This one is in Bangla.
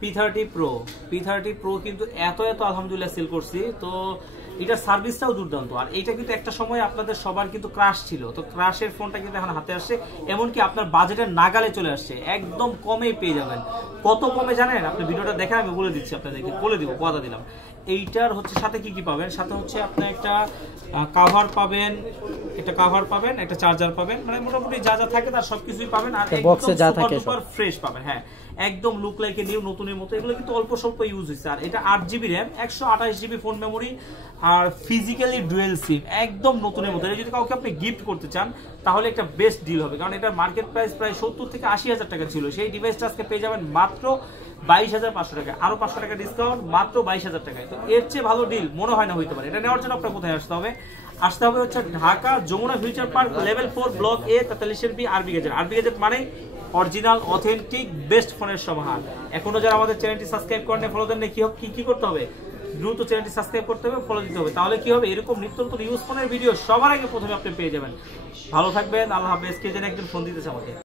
P30 Pro কিন্তু এত আলহামদুলিল্লাহ সেল করছি। তো এটা সার্ভিসটাও দুর্দান্ত, আর এটা কিন্তু একটা সময় আপনাদের সবার কিন্তু ক্রাশ ছিল, তো ক্রাশের ফোনটা কিন্তু এখন হাতে আসছে, এমনকি আপনার বাজেটের নাগালে চলে আসছে, একদম কমেই পেয়ে যাবেন। কত কমে জানেন? আপনি ভিডিওটা দেখেন, আমি বলে দিচ্ছি আপনাদেরকে, বলে দিব, কথা দিলাম। এইটার হচ্ছে সাথে কি পাবেন, সাথে হচ্ছে আপনি একটা কাভার পাবেন, একটা চার্জার পাবেন, মানে মোটামুটি যা যা থাকে তার সবকিছুই পাবেন, আর বক্সে যা থাকে সব ফ্রেশ পাবেন। হ্যাঁ, একদম লুক লাইক এ নিউ, নতুনের মতো। এগুলো কিন্তু অল্প স্বল্প ইউজ হয়েছে। আর এটা 8GB RAM, 128GB phone memory, আর ফিজিক্যালি ডুয়েল সিম, একদম নতুনের মতো। এটা যদি কাউকে আপনি গিফট করতে চান তাহলে একটা বেস্ট ডিল হবে, কারণ এটার মার্কেট প্রাইস প্রায় 70 থেকে 80 হাজার টাকা ছিল। সেই ডিভাইসটা আজকে পেয়ে যাবেন মাত্র 22,500 টাকা, আরো 500 টাকা ডিসকাউন্ট, মাত্র 22,000 টাকায়। তো এর চেয়ে ভালো ডিল মনে হয় না হইতে পারে। এটা নেওয়ার জন্য আপনার কোথায় আসতে হবে? আসতে হবে হচ্ছে Dhaka Jamuna future park level 4 block A 43 RB gadget মানে অরিজিনাল অথেন্টিক বেস্ট ফোনের সমাহার। এখনো যারা আমাদের চ্যানেলটি সাবস্ক্রাইব করেন না, ফলো দেন না, কি করতে হবে? দ্রুত চ্যানেলটি সাবস্ক্রাইব করতে হবে, ফলো দিতে হবে। তাহলে কি হবে? এরকম নিত্য নতুন ইউজ ফোনের ভিডিও সবার আগে প্রথমে আপনি পেয়ে যাবেন। ভালো থাকবেন, আল্লাহ হাফেজ। কে যেন একজন ফোন দিতেছে আমাকে।